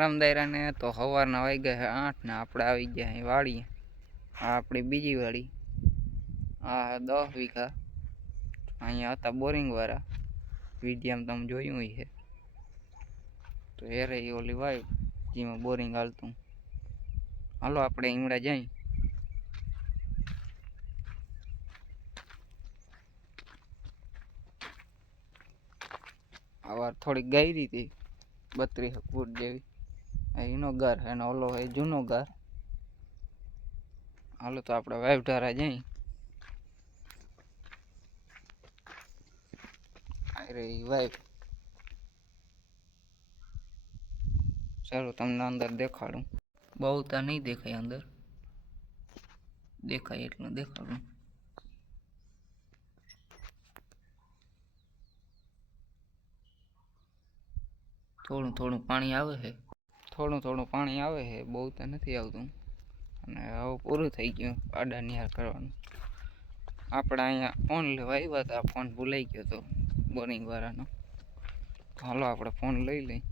રામ દાયરા ને તો સવારના વાગ્યા છે 8 ને આપણે આવી ગયા અહીં વાડી। આ આપણી બીજી વાડી। આ 10 વીઘા અહીંયા હતા બોરિંગ વાળા, વિડીયામાં તમે જોયું છે। તો એ રહી ઓલી વાય જેમાં બોરિંગ હાલતું। હાલો આપણે ઈમડા જઈ। આ વાર થોડીક ગાયરી હતી 32 ફૂટ જેવી। એનો ગાર એનો ઓલો હોય જૂનો ગાર। હાલો તો આપણે વાઇફ ઢારા જઈ। અરે વાઇફ ચાલો તમને અંદર દેખાડું। બહુ તો નહીં દેખાય, અંદર દેખાય એટલું દેખાડું। થોડું થોડું પાણી આવે છે, થોડું થોડું પાણી આવે છે, બહુ તો નથી આવતું। અને હવે પૂરું થઈ ગયું આડા નિહાળ કરવાનું। આપણે અહીંયા ફોન લેવા આવ્યા હતા, ફોન ભૂલાઈ ગયો હતો બોરિંગ વાળાનો। હાલો આપણે ફોન લઈ લઈ।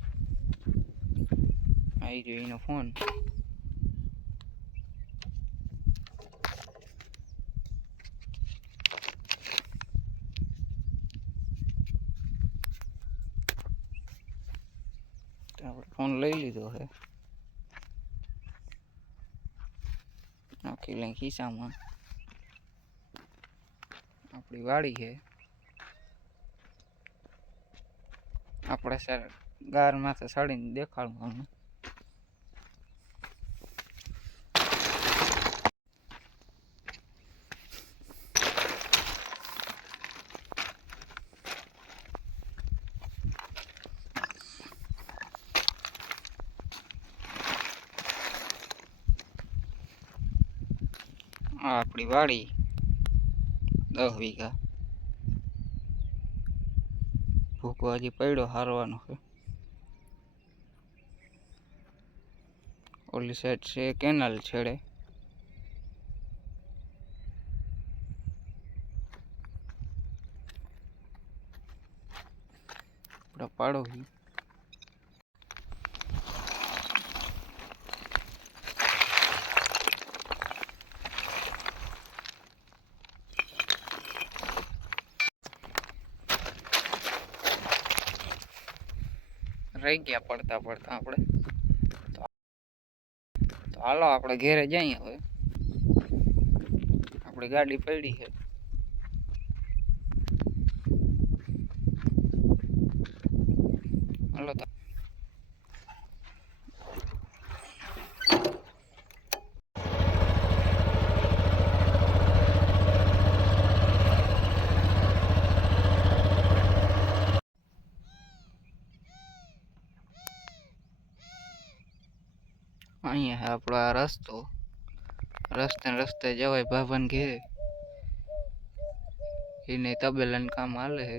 આવી ગયો એનો ફોન। આપણે ફોન લઈ લીધો છે, નાખી લઈ ખિસ્સામાં। આપણી વાડી છે, આપણે સર ગાર માથે ચડીને દેખાડું તમને। આ આપણી વાડી 10 વીઘા। ભૂકો હજી પડ્યો હારવાનો છે। ઓલી સાઈડ છે કેનાલ છેડે। આપણે પાડો રહી ગયા પડતા પડતા આપણે। તો હાલો આપણે ઘેરે જઈએ। હવે આપણી ગાડી પડી છે, હાલો તો અહીંયા છે આપણો આ રસ્તો। રસ્તે જવાય ભાભન ઘેરે, એને તબેલાનું કામ હાલે છે।